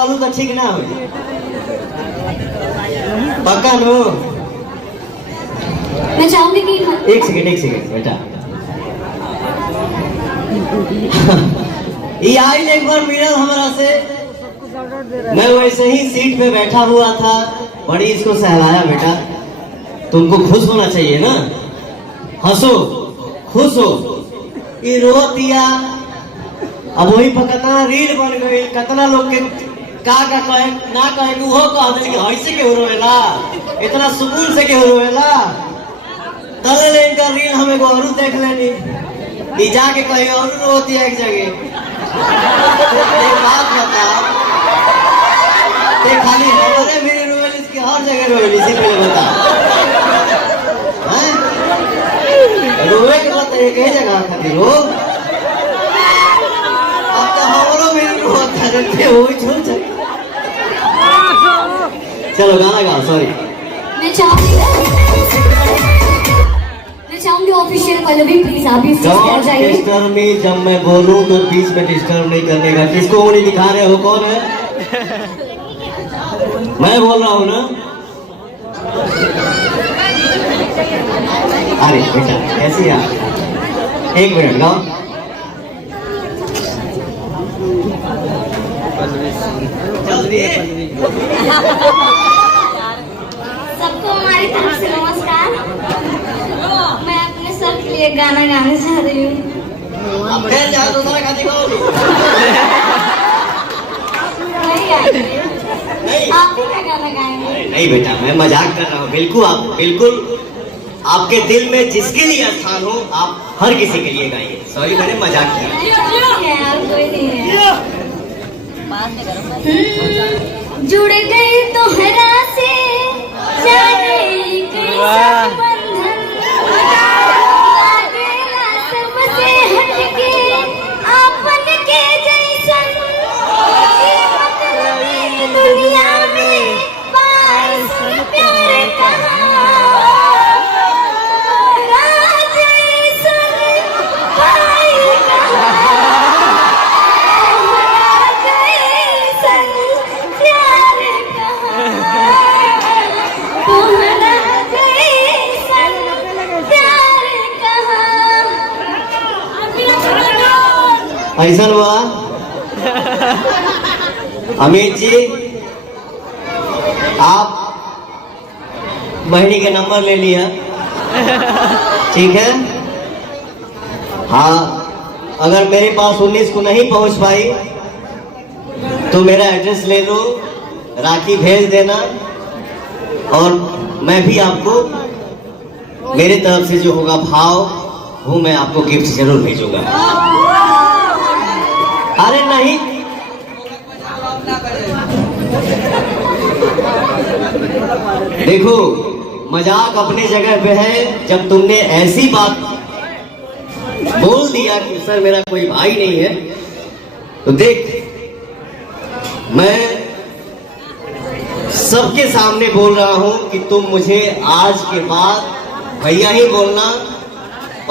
आलू तो ठीक ना हो पक्का नो। मैं चाहूंगी कि एक सेकंड बेटा ये आई एक बार मिलल हमारा से, मैं वैसे ही सीट पे बैठा हुआ था, बड़ी इसको सहलाया बेटा तुमको खुश होना चाहिए ना, हंसो खुश हो। ये रोतिया अब वही पर कितना रील बन गई, कितना लोग के का कहे ना कहे कि वो कह दे कि हंसे के हो रोएला, इतना सुकून से के हो रोएला। तले ले इनका रील हमें को और देख लेनी, ये जाके कहीं और रोती है एक जगह। एक बात बताओ, खाली हमारे मेरे रोएल इसकी हर जगह रोएल, इसी पहले बता रोए के बाद एक ही जगह खाती रो। अब तो हमारो मेरे रोता रहते हो छोड़। चलो गाना गाओ। सॉरी मैं चाहूंगी ऑफिशियल पल्लवी प्लीज आप भी स्टेज पर जाइए। डिस्टर्ब में जब मैं बोलूं तो बीच में डिस्टर्ब नहीं करने का। किसको उंगली दिखा रहे हो, कौन है? मैं बोल रहा हूँ ना। अरे बेटा कैसी है? एक मिनट गाओ। सबको हमारी तरफ से नमस्कार। मैं अपने सर के लिए गाना गाने जा रही हूँ। फिर जाओ दूसरा गाती गाओ। आप ही का गाना गाएंगे? नहीं बेटा मैं मजाक कर रहा हूँ। बिल्कुल आपके दिल में जिसके लिए स्थान हो आप हर किसी के लिए गाइए। सॉरी मैंने मजाक किया। कोई नहीं है। जुड़ गई तो हरा से जाने कैसा बंधन, लागेला सबसे हटके आपन के जैसन, कीमत नहीं दुनिया में पाए सुन प्यार कहाँ। ऐसा हुआ अमित जी, आप बहनी के नंबर ले लिया, ठीक है? हाँ अगर मेरे पास 19 को नहीं पहुंच पाई तो मेरा एड्रेस ले लो, राखी भेज देना और मैं भी आपको मेरे तरफ से जो होगा भाव वो मैं आपको गिफ्ट जरूर भेजूंगा। अरे नहीं देखो मजाक अपने जगह पे है, जब तुमने ऐसी बात बोल दिया कि सर मेरा कोई भाई नहीं है तो देख मैं सबके सामने बोल रहा हूं कि तुम मुझे आज के बाद भैया ही बोलना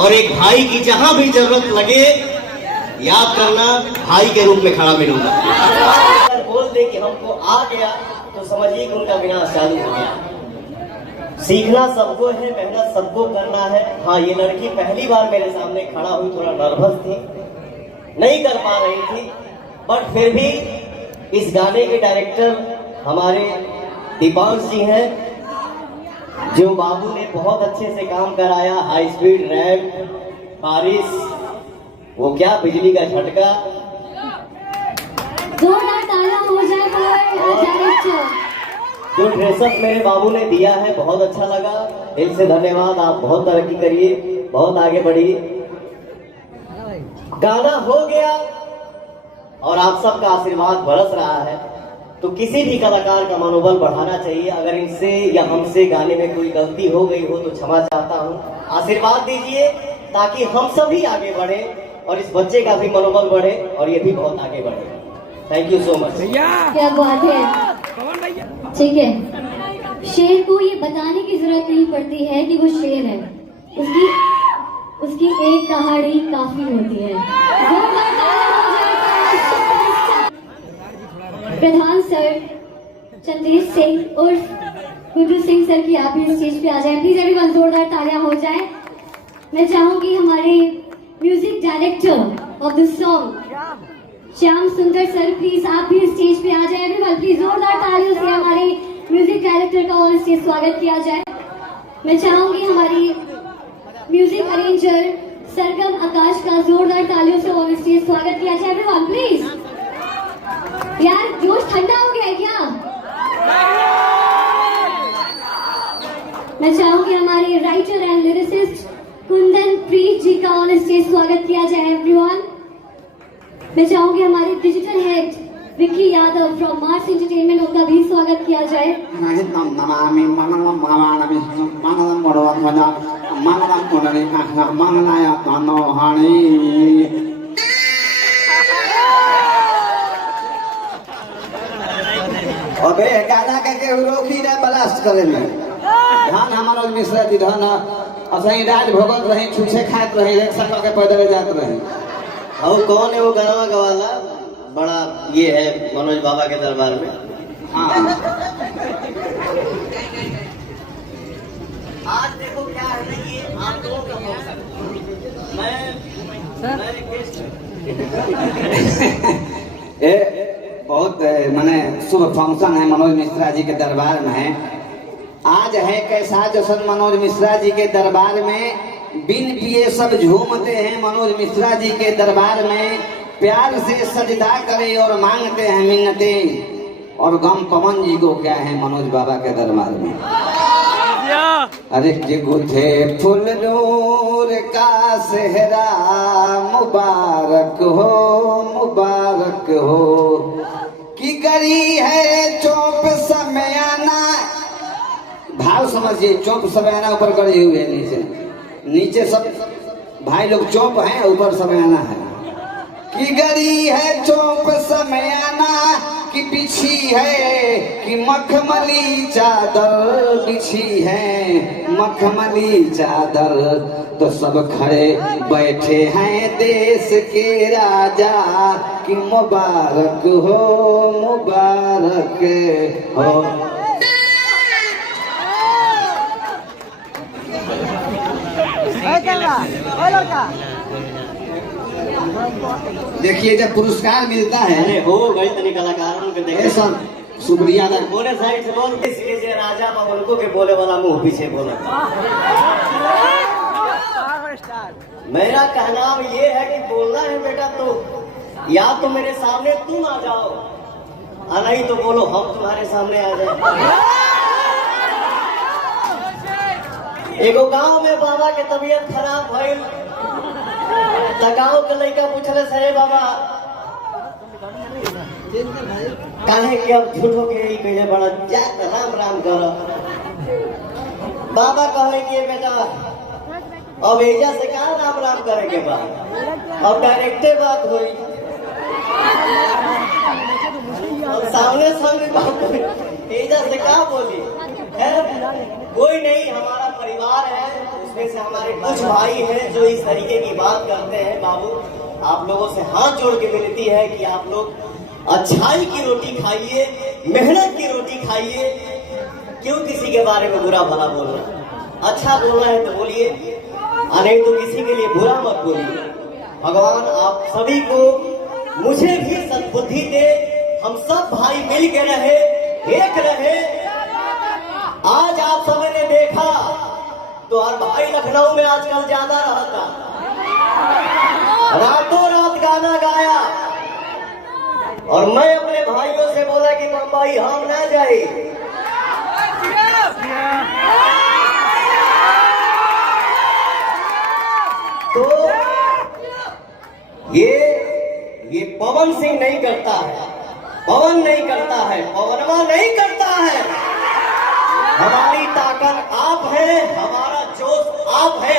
और एक भाई की जहां भी जरूरत लगे याद करना भाई के रूप में खड़ा मिलूंगा। अगर बोल दे कि हमको आ गया तो समझिए कि उनका विनाश चालू हो गया। सीखना सबको है, मेहनत सबको करना है। हाँ ये लड़की पहली बार मेरे सामने खड़ा हुई, थोड़ा नर्वस थी, नहीं कर पा रही थी, बट फिर भी इस गाने के डायरेक्टर हमारे दीपांश जी हैं, जो बाबू ने बहुत अच्छे से काम कराया। हाई स्पीड रैप, बारिश, वो क्या बिजली का झटका, जोरदार ताला हो जाए जो ड्रेसअप मेरे बाबू ने दिया है बहुत अच्छा लगा, दिल से धन्यवाद। आप बहुत तरक्की करिए, बहुत आगे बढ़िए। गाना हो गया और आप सबका आशीर्वाद बरस रहा है तो किसी भी कलाकार का मनोबल बढ़ाना चाहिए। अगर इनसे या हमसे गाने में कोई गलती हो गई हो तो क्षमा चाहता हूँ, आशीर्वाद दीजिए ताकि हम सभी आगे बढ़े और इस बच्चे का भी मनोबल बढ़े और ये भी बहुत आगे बढ़े। Thank you so much. क्या बात है, ठीक है। शेर को ये बताने की जरूरत नहीं पड़ती है कि वो शेर है, उसकी एक कहानी काफी होती है। प्रधान चंदेश सिंह और गुड्डू सिंह सर की आप भी स्टेज पे आ जाएं। प्लीज एवरीवन जोरदार तालियां हो जाए। मैं चाहूंगी हमारे music director of the song Shyam सुंदर सर, प्लीज आप भी स्टेज पे आ जाए। एवरीवन प्लीज जोरदार तालियों से हमारे म्यूजिक डायरेक्टर का और स्टेज स्वागत किया जाए। मैं चाहूंगी हमारी म्यूजिक अरेंजर सरगम आकाश का जोरदार तालियों से और स्टेज स्वागत किया जाए। Everyone please. यार जोश ठंडा हो गया है क्या? मैं चाहूंगी हमारे राइटर एंड लिरिसिस्ट कुंदन प्रीत जी का ऑन स्टेज स्वागत किया जाए। एवरीवन मैं चाहूंगी हमारे digital head Vicky Yadav from Mars entertainment, उनका भी स्वागत किया जाए। अबे गाना के रोकी रे ब्लास्ट करे में धान हमारा मिश्रा जी धान असही राज भगत रही, छुछे खात रही, रिक्शा के पैदल जात रही। और कौन है वो गाना गवाला? बड़ा ये है मनोज बाबा के दरबार में। हाँ आज देखो क्या है ना, ये आप लोगों का फंक्शन, मैं गेस्ट बहुत माने शुभ फंक्शन है मनोज मिश्रा जी के दरबार में है। आज है कैसा जश्न मनोज मिश्रा जी के दरबार में, बिन पिए सब झूमते हैं मनोज मिश्रा जी के दरबार में। प्यार से सजदा करे और मांगते हैं मिन्नतें, और गम पवन जी को क्या है मनोज बाबा के दरबार में। अरे के गुथे फुल नूर का सेहरा, मुबारक हो मुबारक हो, कि करी है चौप समयाना। भाव समझिए, चौप समयाना ऊपर गड़े हुए नीचे, नीचे सब भाई लोग चौप हैं, ऊपर समयाना है। कि गड़ी है चौप समयाना, कि बिछी है कि मखमली चादर बिछी है, मखमली चादर। तो सब खड़े बैठे हैं देश के राजा, कि मुबारक हो मुबारक हो। देखिए जब पुरस्कार मिलता है, अरे हो गई तनी कलाकारों के देखे सर शुक्रिया अदा। बोले साइड से बोल, इसलिए जे राजा बाबू के बोले वाला मुंह पीछे बोला। मेरा कहना ये है कि बोलना है बेटा तो या तो मेरे सामने तुम आ जाओ, और नहीं तो बोलो हम तुम्हारे सामने आ जाए। एगो गांव में बाबा के तबीयत खराब भइल, गाँव के लड़का पूछले से बाबा काहे कि अब झूठो के ही कहे बड़ा जात राम राम कर। बाबा कहे कि बेटा अब एजा से कहा राम राम करे के बाद, अब डायरेक्टे बात हुई, सामने सामने बात हुई, एजा से कहा बोली है। कोई नहीं, हमारा परिवार है, उसमें से हमारे कुछ भाई हैं जो इस तरीके की बात करते हैं। बाबू आप लोगों से हाथ जोड़ के विनती है कि आप लोग अच्छाई की रोटी खाइए, मेहनत की रोटी खाइए। क्यों किसी के बारे में बुरा भला बोलना? अच्छा बोलना है तो बोलिए, नहीं तो किसी के लिए बुरा मत बोलिए। भगवान आप सभी को, मुझे भी सद्बुद्धि दे, हम सब भाई मिल के रहे, एक रहे। आज आप सबने ने देखा तो हर भाई लखनऊ में आजकल ज्यादा रहता, रातों रात गाना गाया, और मैं अपने भाइयों से बोला कि बम्बई हम ना जाए। तो ये पवन सिंह नहीं करता है, पवन नहीं करता है, पवनवा नहीं करता है। हमारी ताकत आप है, हमारा जोश आप है।